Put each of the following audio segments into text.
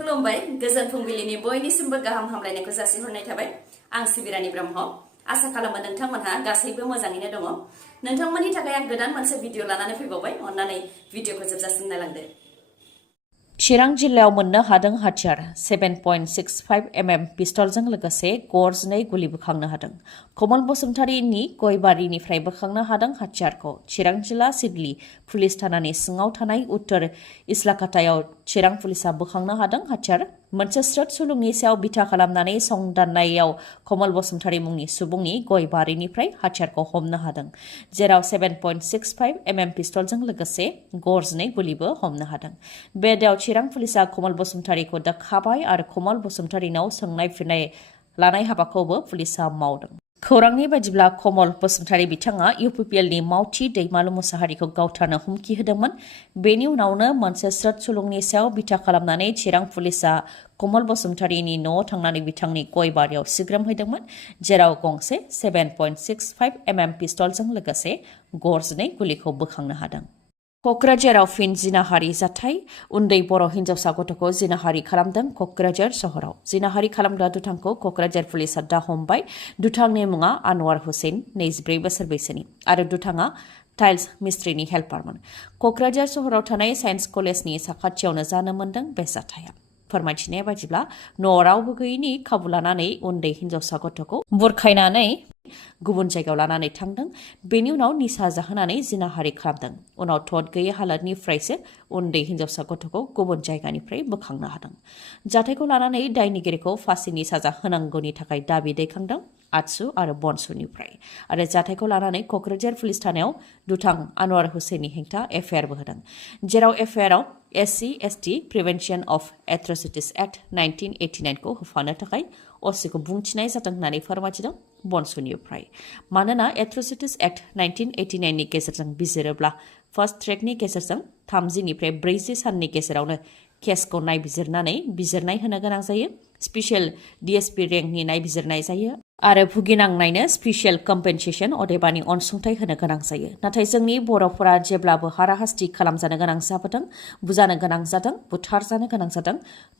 खुलुमबाय गोजोन फुंबिलिनि बयनिसिमबो गाहाम हामलायनायखौ जासिहरनाय थाबाय आं सिबिरानि ब्रह्म आसा खालामो नोंथांमोनहा गासैबो मोजाङैनो दङ नोंथांमोननि थाखाय आं गोदान मोनसे भिडिअ लानानै फैबावबाय अन्नानै भिडिअखौ जोबजासिम नायलांदो चिरां जिल्लायाव मोननो हादों हाथियार 7.65 mm पिस्तलजों लोगोसे गरनै गुलि बोखांनो हादों कमल बसुमतारीनि गयबारिनिफ्राय बोखांनो हादों हाथियारखौ चिरां जिल्ला सिडली पुलिस थानानि सिङाव थानाय उत्तर इस्लाकाटायाव चिरां पुलिसा बोखांनो हादों हाथियार मोनसे स्रोद सुलुंनि सायाव बिथा खालामनानै संदाननायाव कमल बसुमतारी मुंनि सुबुंनि गयबारिनिफ्राय हाथियारखौ हमनो हादों जेराव 7.65 mm पिस्तलजों लोगोसे गरनै गुलिबो हमनो हादों बे दायाव चिरां पुलिसा कमल बसुमतारीखौ दोखाबाय आरो कमल बसुमतारीनाव सोंनाय फिननाय लानाय हाबाखौबो पुलिसा मावदों खौरांनि बायदिब्ला कमल बसुमतारी बिथाङा इउपिपिएलनि मावथि दैमालु मुसाहारिखौ गावथारनो हुमखि होदोंमोन बेनि उनावनो मोनसे स्रोद सुलुंनि सायाव बिथा खालामनानै चिरां पुलिसा कमल बसुमतारीनि न'आव थांनानै बिथांनि गयबारियाव सिग्रोमहैदोंमोन जेराव गंसे 7.65 mm पिस्तलजों लोगोसे गरनै गुलिखौ बोखांनो हादों क'क्राझाराव फिन जिनाहारि जाथाय उन्दै बर' हिन्जावसा गथ'खौ जिनाहारि खालामदों क'क्राझार सहराव जिनाहारि खालामग्रा दुथांखौ क'क्राझार पुलिसा दा हमबाय दुथांनि मुङा आनवार हुसैन 24 बोसोर बैसोनि आरो दुथाङा टाइल्स मिस्ट्रिनि हेल्पारमोन क'क्राझार सहराव थानाय साइन्स कलेजनि साखाथियावनो जानो मोन्दों बे जाथाया फोरमायथिनाय बायदिब्ला न'आव रावबो गैयैनि खाबु लानानै उन्दै हिन्जावसा गथ'खौ बुरखायनानै गुबुन जायगायाव लानानै थांदों बेनि उनाव निसा जाहोनानै जिनाहारि खालामदों उनाव थद गैयै हालोदनिफ्रायसो उन्दै हिन्जावसा गथ'खौ गुबुन जायगानिफ्राय बोखांनो हादों जाथायखौ लानानै दायनिगिरिखौ फासिनि साजा होनांगौनि थाखाय दाबि दैखांदों आटसु आरो बनसुनिफ्राय आरो जाथायखौ लानानै क'क्राझार पुलिस थानायाव दुथां आनवार हुसैननि हेंथा एफआइआरबो होदों जेराव एफआइआरआव SC/ST प्रिभेन्सन अफ एट्रसिटिस एक्ट 1989 खौ होफानो थाखाय असिखौ बुंथिनाय जादों होननानै फोरमायथिदों बनसुनिफ्राय मानोना एट्रसिटिस एक्ट 1989 नि गेजेरजों बिजिरोब्ला फार्स्ट ट्रेकनि गेजेरजों 30 निफ्राय 40 साननि गेजेरावनो केसखौ नायबिजिरनानै बिजिरनाय होनो गोनां जायो स्पेशल DSP रेंकनि नायबिजिरनाय जायो आरो भुगिनांनायनो स्पेशल कम्पेनसेसन अदेबानि अनसुंथाइ होनो गोनां जायो नाथाय जोंनि बर'फोरा जेब्लाबो हाराहास्ति खालामजानो गोनां जाबोदों बुजानो गोनां जादों बुथारजानो गोनां जादों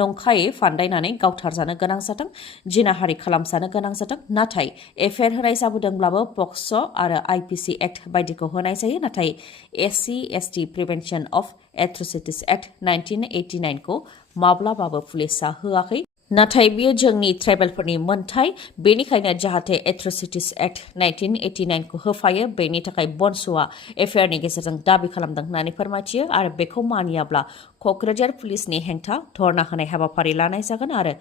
नंखायै फान्दायनानै गावथारजानो गोनां जादों जिनाहारि खालामजानो गोनां जादों नाथाय एफआइआर होनाय जाबोदोंब्लाबो पक्स' आरो IPC एक्ट बायदिखौ होनाय जायो नाथाय SC/ST प्रिभेन्सन अफ एट्रसिटिस एक्ट 1989 खौ माब्लाबाबो पुलिसा होआखै नाथाय बियो जोंनि ट्राइबेलफोरनि मोन्थाय बेनिखायनो जाहाथे एट्रसिटिस एक्ट 1989 खौ होफायो बेनि थाखाय बनसुआ एफआइआरनि गेजेरजों दाबि खालामदों होननानै फोरमायथियो आरो बेखौ मानियाब्ला क'क्राझार पुलिसनि हेंथा धरना होनाय हाबाफारि लानाय जागोन आरो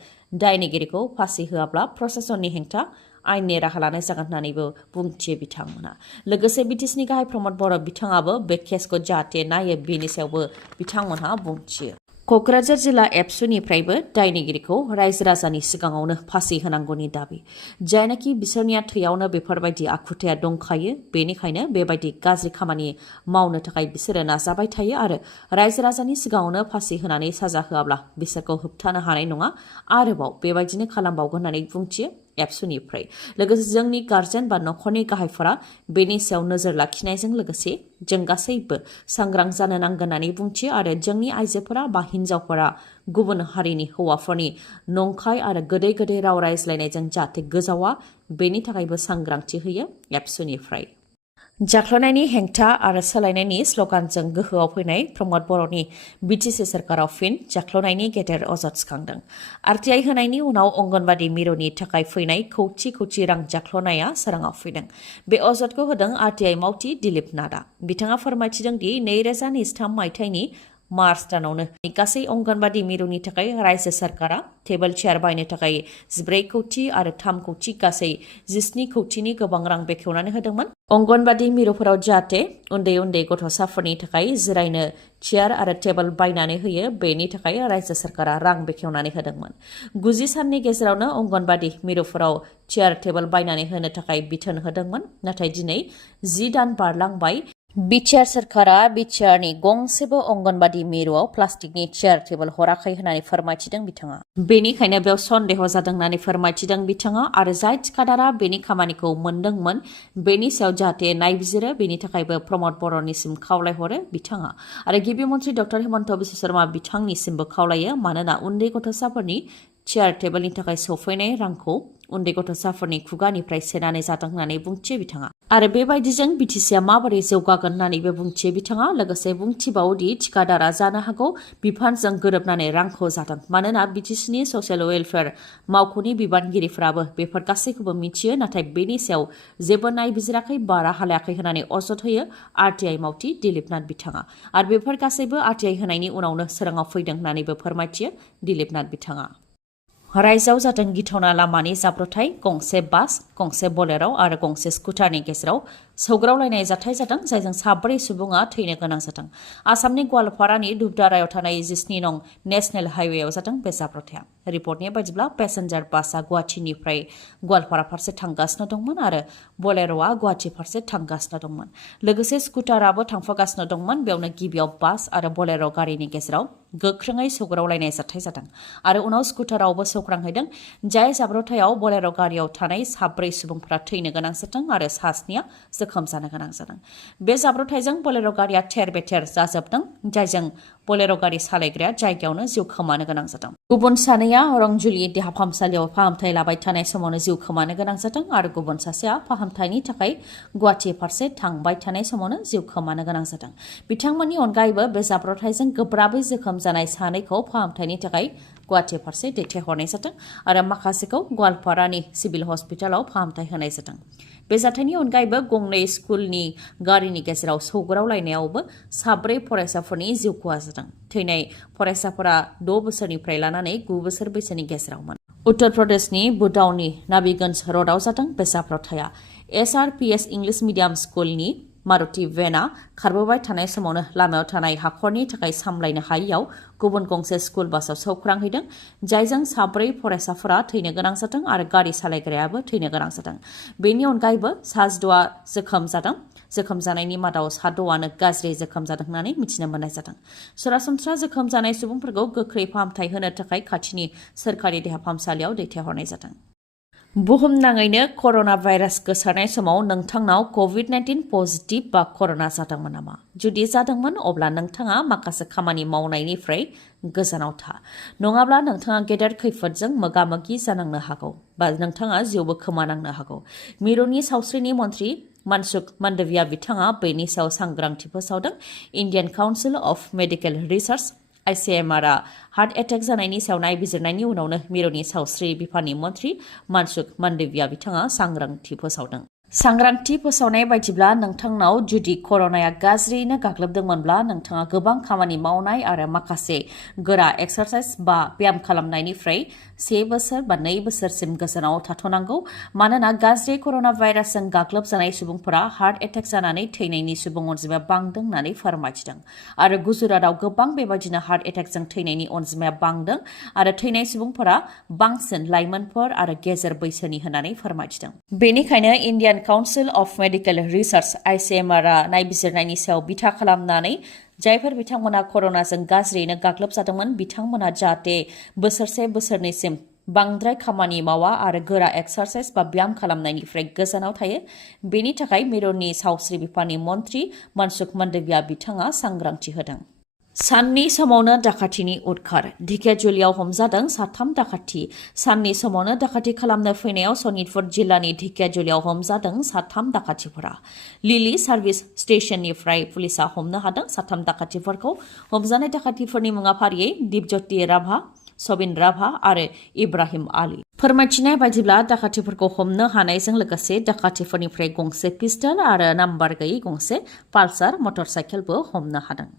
दायनिगिरिखौ फासि होआब्ला प्रशासननि हेंथा आयेननि राहा लानाय जागोन होननानैबो बुंथियो बिथांमोना लोगोसे बिटिसिनि गाहाय प्रमद बर' बिथाङाबो बे केसखौ जाहाथे नायो बेनि सायावबो बिथांमोनहा बुंथियो क'क्राझार जिल्ला एबसुनिफ्रायबो दायनिगिरिखौ रायजो राजानि सिगाङावनो फासि होनांगौनि दाबि जायनाखि बिसोरनिया थैयावनो बेफोरबायदि आखुथाया दंखायो बेनिखायनो बेबायदि गाज्रि खामानि मावनो थाखाय बिसोरो नाजाबाय थायो आरो रायजो राजानि सिगाङावनो फासि होनानै साजा होआब्ला बिसोरखौ होबथानो हानाय नङा आरोबाव बेबायदिनो खालामबावगोन होननानै बुंथियो एबसुनिफ्राय लोगोसे जोंनि गार्जेन बा नखरनि गाहायफोरा बेनि सायाव नोजोर लाखिनायजों लोगोसे जों गासैबो सांग्रां जानो नांगोन होननानै बुंथियो आरो जोंनि आइजोफोरा बा हिन्जावफोरा गुबुन हारिनि हौवाफोरनि नंखाय आरो गोदै गोदै राव रायज्लायनायजों जाहाथे गोजावा बेनि थाखायबो सांग्रांथि होयो एबसुनिफ्राय जाख्लनायनि हेंथा आरो सोलायनायनि स्लगानजों गोहोआव फैनाय प्रमद बर'नि बिटिसि सरकाराव फिन जाख्लनायनि गेदेर अजद सिखांदों RTI होनायनि उनाव अंगनबादि मिरुनि थाखाय फैनाय खौथि रां जाख्लनाया सोराङाव फैदों बे अजदखौ होदों RTI मावथि दिलीप नाथआ बिथाङा फोरमायथिदों दि 2023 मायथाइनि मार्च दानावनो गासै अंगनबादि मिरुनि थाखाय रायजो सरकारा टेबोल चेयार बायनो थाखाय 14 कौटि आरो 3 कौटि गासै 17 कौटिनि गोबां रां बेखेवनानै होदोंमोन अंगनबादि मिरुफोराव जाहाथे उन्दै उन्दै गथ'साफोरनि थाखाय जिरायनो चेयार आरो टेबोल बायनानै होयो बेनि थाखाय रायजो सरकारा रां बेखेवनानै होदोंमोन 90 साननि गेजेरावनो अंगनबादि मिरुफोराव चेयार टेबोल बायनानै होनो थाखाय बिथोन होदोंमोन नाथाय दिनै 10 दान बारलांबाय बिटिआर सोरखारा बिटिआरनि गंसेबो अंगनबादि मिरुआव प्लास्टिकनि चेयार टेबोल हराखै होननानै फोरमायथिदों बिथाङा। बेनिखायनो बेयाव सन्देह जादों होननानै फोरमायथिदों बिथाङा आरो जाय थिकादारा बेनि खामानिखौ मोनदोंमोन बेनि सायाव जाहाथे नायबिजिरो बेनि थाखायबो प्रमद बर'निसिम खावलायहरो बिथाङा आरो गिबि मन्त्रि डक्टर हेमन्त बिश्व शर्मा बिथांनिसिमबो खावलायो मानोना उन्दै गथ'साफोरनि चेयार टेबोलनि थाखाय सफैनाय रांखौ उन्दै गथ'साफोरनि खुगानिफ्राय सेनानै जादों होननानै बुंथियो बिथाङा आरो बेबायदिजों बिटिसिआ माबोरै जौगागोन होननानैबो बुंथियो बिथाङा लोगोसे बुंथिबावोदि थिकादारा जानो हागौ बिफानजों गोरोबनानै रांखौ जादों मानोना बिटिसिनि ससियेल वेलफेयार मावख'नि बिबानगिरिफोराबो बेफोर गासैखौबो मिथियो नाथाय बेनि सायाव जेबो नायबिजिराखै बा राहा लायाखै होननानै अजद होयो आरटिआइ मावथि दिलीप नाथ बिथाङा आरो बेफोर गासैबो आरटिआइ होनायनि उनावनो सोराङाव फैदों होननानैबो फोरमायथियो दिलीप नाथ बिथाङा। रायजोआव जादों गिथावना लामानि जाब्रबथाय गंसे बास गंसे बलेर' आरो गंसे स्कुटारनि गेजेराव सौग्रावलायनाय जाथाय जादों जायजों 4 सुबुङा थैनो गोनां जादों। आसामनि गवालपारानि धुबदारायाव थानाय 17 नं नेशनेल हाइवेआव जादों बे जाब्रबथाया। रिपर्टनि बायदिब्ला पेसेन्जार बासआ गुवाहाटीनिफ्राय गवालपारा फारसे थांगासिनो दंमोन आरो बलेर'आ गुवाहाटी फारसे थांगासिनो दंमोन। लोगोसे स्कुटाराबो थांफागासिनो दंमोन। बेयावनो गिबियाव बास आरो बलेर' गारिनि गेजेराव गोख्रोङै सौग्रावलायनाय जाथाय जादों आरो उनाव स्कुटारावबो सौख्रांहैदों। जाय जाब्रबथायाव बलेर' गारियाव थानाय 4 सुबुंफोरा थैनो गोनां जादों आरो 5निया जोखोम जानो गोनां जादों। बे जाब्रबथायजों बलेर' गारिया थेर बेथेर जाजोबदों जायजों बलेर' गारि सालायग्राया जायगायावनो जिउ खोमानो गोनां जादों। गुबुन सानैया रंजुली देहा फाहामसालियाव फाहामथाय लाबाय थानाय समावनो जिउ खोमानो गोनां जादों आरो गुबुन सासेया फाहामथायनि थाखाय गुवाहाटी फारसे थांबाय थानाय समावनो जिउ खोमानो गोनां जादों। बिथांमोननि अनगायैबो बे जाब्रबथायजों गोब्राबै जोखोम जानाय 2खौ फाहामथायनि थाखाय गुवाहाटी फारसे दैथायहरनाय जादों आरो माखासेखौ गवालपारानि सिभिल हस्पिटालाव फाहामथाय होनाय जादों। बे जाथायनि अनगायैबो गंनै स्कुलनि गारिनि गेजेराव सौग्रावलायनायावबो 4 फरायसाफोरनि जिउ खहा जादों। थैनाय फरायसाफोरा 6 बोसोरनिफ्राय लानानै 9 बोसोर बैसोनि गेजेरावमोन। उत्तर प्रदेशनि बुदावनि नाबीगंज र'डआव जादों बे जाब्रबथाया। SRPS इंलिश मिडियाम स्कुलनि मारुति वेनआ खारबोबाय थानाय समावनो लामायाव थानाय हाखरनि थाखाय सामलायनो हायैयाव गुबुन गंसे स्कुल बासआव सौख्रांहैदों जायजों 4 फरायसाफोरा थैनो गोनां जादों आरो गारि सालायग्रायाबो थैनो गोनां जादों। बेनि अनगायैबो 6 जोखोम जादों। जोखोम जानायनि मादाव 6आनो गाज्रि जोखोम जादों होननानै मिथिनो मोननाय जादों। सरासनस्रा जोखोम जानाय सुबुंफोरखौ गोख्रै फाहामथाय होनो थाखाय खाथिनि सोरखारि देहा फाहामसालियाव दैथायहरनाय जादों। बुहुमनाङैनो कर'ना भाइरास गोसारनाय समाव नोंथांनाव कभिड-19 पजिटिभ बा कर'ना जादोंमोन नामा? जुदि जादोंमोन अब्ला नोंथाङा माखासे खामानि मावनायनिफ्राय गोजानाव था। नङाब्ला नोंथाङा गेदेर खैफोदजों मोगा-मोगि जानांनो हागौ बा नोंथाङा जिउबो खोमानांनो हागौ। मिरुनि सावस्रिनि मन्थ्रि मनसुख मांडविया बिथाङा बेनि सायाव सांग्रांथि फोसावदों। Indian council of medical research ICMRआ हार्ट एटेक जानायनि सायाव नायबिजिरनायनि उनावनो मिरुनि सावस्रि बिफाननि मन्थ्रि मनसुख मांडविया बिथाङा सांग्रांथि फोसावदों। सांग्रांथि फोसावनाय बायदिब्ला नोंथांनाव जुदि कर'नाया गाज्रियैनो गाग्लोबदोंमोनब्ला नोंथाङा गोबां खामानि मावनाय आरो माखासे गोरा एक्सारसाइज बा ब्याम खालामनायनिफ्राय 1 बोसोर बा 2 बोसोरसिम गोजानाव थाथ'नांगौ। मानोना गाज्रि कर'ना भाइरासजों गाग्लोबजानाय सुबुंफोरा हार्ट एटेक जानानै थैनायनि सुबुं अनजिमाया बांदों होननानै फोरमायथिदों आरो गुजरातआव गोबां बेबायदिनो हार्ट एटेकजों थैनायनि अनजिमाया बांदों आरो थैनाय सुबुंफोरा बांसिन लाइमोनफोर आरो गेजेर बैसोनि होननानै फोरमायथिदों। बेनिखायनो Indian council of medical research ICMRआ नायबिजिरनायनि सायाव बिथा खालामनानै जायफोर बिथांमोना कर'नाजों गाज्रियैनो गाग्लोबजादोंमोन बिथांमोना जाहाथे बोसोरनिसिम बांद्राय खामानि मावा आरो गोरा एक्सारसाइज बा ब्याम खालामनायनिफ्राय गोजानाव थायो। बेनि थाखाय मिरुनि सावस्रि बिफाननि मन्थ्रि मनसुख मांडविया बिथाङा सांग्रांथि होदों। साननि समावनो डाकातिनि उदखार ढेकियाजुलियाव हमजादों 3 डाकाति। साननि समावनो डाकाति खालामनो फैनायाव सनितपुर जिल्लानि ढेकियाजुलियाव हमजादों 3 डाकातिफोरा। लिलि सार्भिस स्टेशननिफ्राय पुलिसा हमनो हादों 3 डाकातिफोरखौ। हमजानाय डाकातिफोरनि मुङा फारियै दीपज्योति राभा, सबिन राभा आरो इब्राहिम आली। फोरमायथिनाय बायदिब्ला डाकातिफोरखौ हमनो हानायजों लोगोसे डाकातिफोरनिफ्राय गंसे पिस्टल आरो नाम्बार गैयै गंसे पालसार मटर साइकेलबो हमनो हादों।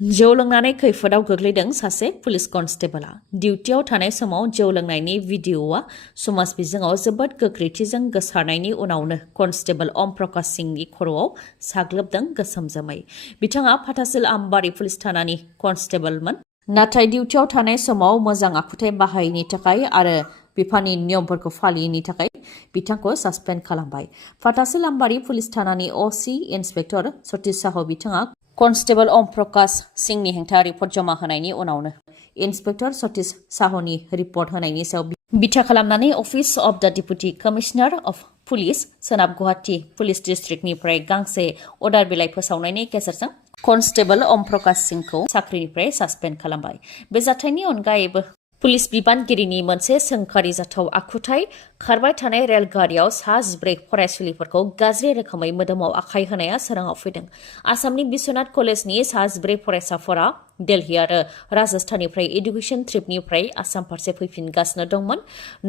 जौ लोंनानै खैफोदाव गोग्लैदों सासे पुलिस कनस्टेबलआ। डिउटियाव थानाय समाव जौ लोंनायनि भिडिअ'आ समाज बिजोङाव जोबोद गोख्रैथिजों गोसारनायनि उनावनो कनस्टेबल अम प्रकाश सिंहनि खर'आव साग्लोबदों गोसोम जोमै। बिथाङा फाथासिल आमबारि पुलिस थानानि कनस्टेबलमोन। नाथाय डिउटियाव थानाय समाव मोजां आखुथाय बाहायैनि थाखाय आरो बिफाननि नियमफोरखौ फालियैनि थाखाय बिथांखौ सासपेन्ड खालामबाय। फाथासिल आम्बारि पुलिस थानानि अ.सि. इन्सपेक्टर सतीश साह बिथाङा कनस्टेबल ओम प्रकाश सिंहनि हेंथा रिपर्ट जमा होनायनि उनावनो इन्सपेक्टर सतीश साहनि रिपर्ट होनायनि सायाव बिथा खालामनानै अफिस अफ द डिपुटि कमिशनार अफ पुलिस सोनाब गुवाहाटी पुलिस डिस्ट्रिक्टनिफ्राय गांसे अर्डार बिलाइ फोसावनायनि गेजेरजों कनस्टेबल ओम प्रकाश सिंहखौ साख्रिनिफ्राय सासपेन्ड खालामबाय। बे जाथायनि अनगायैबो पुलिस बिबानगिरिनि मोनसे सोंखारि जाथाव आखुथाय खारबाय थानाय रेलगारियाव 14 फरायसुलिफोरखौ गाज्रि रोखोमै मोदोमाव आखाइ होनाया सोराङाव फैदों। आसामनि बिश्वनाथ कलेजनि 14 फरायसाफोरा दिल्ली आरो राजस्थाननिफ्राय एडुकेशन ट्रिपनिफ्राय आसाम फारसे फैफिनगासिनो दंमोन।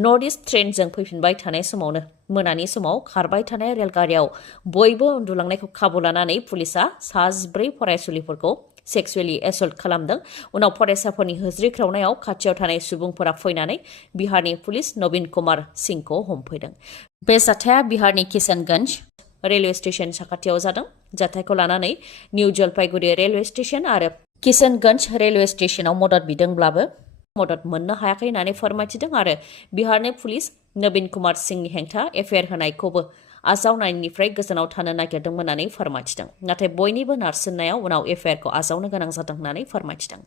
नर्थ इस्ट ट्रेनजों फैफिनबाय थानाय समावनो मोनानि समाव खारबाय थानाय रेलगारियाव बयबो उन्दुलांनायखौ खाबु लानानै पुलिसा 14 फरायसुलिफोरखौ सेक्सुवेलि एसल्ट खालामदों। उनाव फरायसाफोरनि होज्रिख्रावनायाव खाथियाव थानाय सुबुंफोरा फैनानै बिहारनि पुलिस नवीन कुमार सिंहखौ हमफैदों। बे जाथाया बिहारनि किशनगंज रेलवे स्टेशन साखाथियाव जादों। जाथायखौ लानानै निउ जलपाइगुरि रेलवे स्टेशन आरो किशनगंज रेलवे स्टेशनाव मदद बिदोंब्लाबो मदद मोननो हायाखै होननानै फोरमायथिदों आरो बिहारनि पुलिस नवीन कुमार सिंहनि हेंथा एफआइआर होनायखौबो आजावनायनिफ्राय गोजानाव थानो नागिरदोंमोन होननानै फोरमायथिदों। नाथाय बयनिबो नारसिननायाव उनाव एफआइआरखौ आजावनो गोनां जादों होननानै फोरमायथिदों।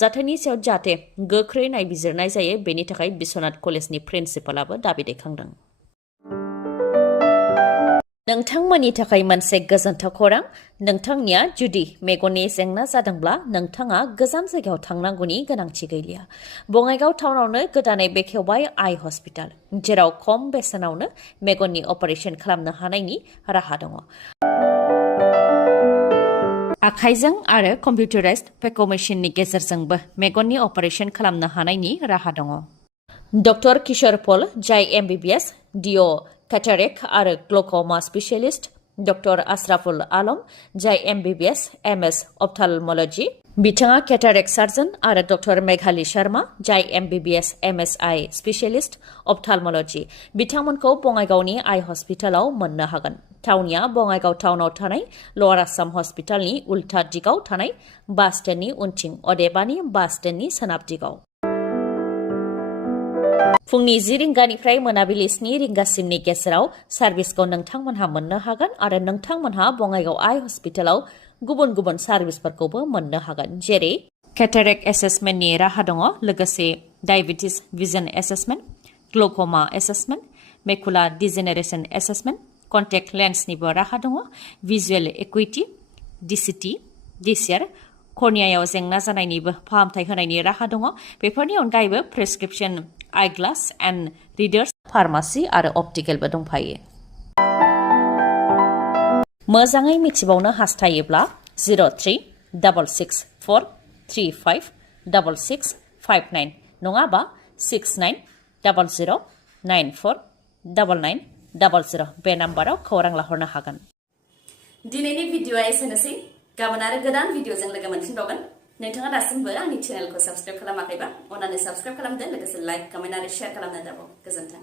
जाथायनि सायाव जाहाथे गोख्रै नायबिजिरनाय जायो बेनि थाखाय बिश्वनाथ कलेजनि प्रिन्सिपालाबो दाबि दैखांदों। नोंथांमोननि थाखाय मोनसे गोजोनथाव खौरां। नोंथांनिया जुदि मेगननि जेंना जादोंब्ला नोंथाङा गोजान जायगायाव थांनांगौनि गोनांथि गैलिया। बङाइगाव टाउनावनो गोदानै बेखेवबाय आइ हस्पिटाल, जेराव खम बेसेनावनो मेगननि अपारेशन खालामनो हानायनि राहा दङ। आखाइजों आरो कम्पिउटाराइज्ड फेक' मेसिननि गेजेरजोंबो मेगननि अपारेशन खालामनो हानायनि राहा दङ। डक्टर किशोर पल, जाय एमबिबिएस डिअ कैटारेक्ट आरो ग्लक'मा स्पेशलिस्ट, डक्टर आशराफुल आलम, जाय एमबिबिएस एमएस अप्थाल्मोलॉजी, बिथाङा कैटारेक्ट सार्जन, आरो डक्टर मेघाली शर्मा, जाय एमबिबिएस एमएसआइ स्पेशलिस्ट अप्थाल्मोलॉजी, बिथांमोनखौ बङाइगावनि आइ हस्पिटालाव मोननो हागोन। थावनिया बङाइगाव टाउनाव थानाय लवार आसाम हस्पिटालनि उल्था दिगाव थानाय बास स्टेन्डनि उनथिं, अदेबानि बास स्टेन्डनि सोनाब दिगाव। फुंनि 10 रिंगानिफ्राय मोनाबिलि 7 रिंगासिमनि गेजेराव सार्भिसखौ नोंथांमोनहा मोननो हागोन आरो नोंथांमोनहा बङाइगाव आइ हस्पिटालाव गुबुन गुबुन सार्भिसफोरखौबो मोननो हागोन, जेरै कैटारेक्ट एसेसमेन्टनि राहा दङ, लोगोसे diabetes vision assessment, glaucoma assessment, macula degeneration assessment, contact लेन्सनिबो राहा दङ, भिजुएल एकुइटि, डिसिटि, डिसिआर, कर्नियायाव जेंना जानायनिबो फाहामथाय होनायनि राहा दङ। बेफोरनि अनगायैबो प्रेसक्रिप्शन आइग्लास एन्ड रिडार्स, फार्मासि आरो अप्टिकेलबो दंफायो। मोजाङै मिथिबावनो हास्थायोब्ला 0366435659 नङाबा 6900949900 बे नाम्बाराव खौरां लाहरनो हागोन। दिनैनि भिडिअआ एसेनोसै। गाबोन आरो गोदान भिडिअजों लोगो मोनफिनबावगोन। नोंथाङा दासिमबो आंनि चेनेलखौ साबस्क्राइब खालामाखैबा अन्नानै साबस्क्राइब खालामदो, लोगोसे लाइक, कमेन्ट आरो शेयार खालामनो दाबाव। गोजोन्थों।